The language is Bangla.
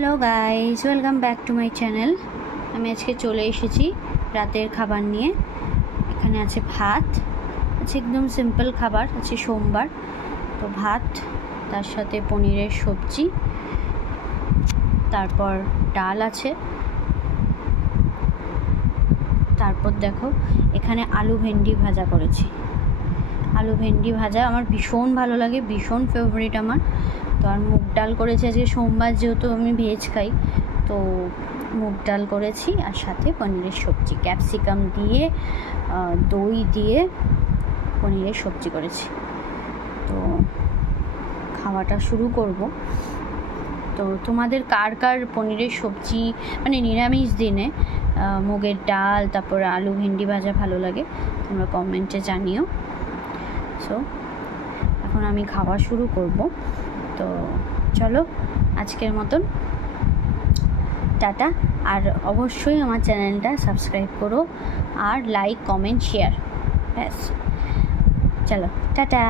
Hello guys, welcome back to my channel. আমি আজকে চলে এসেছি রাতের খাবার নিয়ে। এখানে আছে ভাত, আছে একদম সিম্পল খাবার, আছে সোমবার তো ভাত, তার সাথে পনিরের সবজি, তারপর ডাল আছে, তারপর দেখো এখানে আলু ভেন্ডি ভাজা করেছি। আলু ভেন্ডি ভাজা আমার ভীষণ ভালো লাগে, ভীষণ ফেভারিট আমার। তো আর মুগ ডাল করেছি আজকে সোমবার, যেহেতু আমি ভেজ খাই, তো মুগ ডাল করেছি আর সাথে পনিরের সবজি, ক্যাপসিকাম দিয়ে দই দিয়ে পনিরের সবজি করেছি। তো খাওয়াটা শুরু করব। তো তোমাদের কার কার পনিরের সবজি মানে নিরামিষ দিনে মুগের ডাল তারপরে আলু ভেন্ডি ভাজা ভালো লাগে, তোমরা কমেন্টে জানিও। সো এখন আমি খাওয়া শুরু করব। তো চলো, আজকের মতন টাটা। আর অবশ্যই আমার চ্যানেলটা সাবস্ক্রাইব করো আর লাইক কমেন্ট শেয়ার, ব্যাস। চলো টাটা।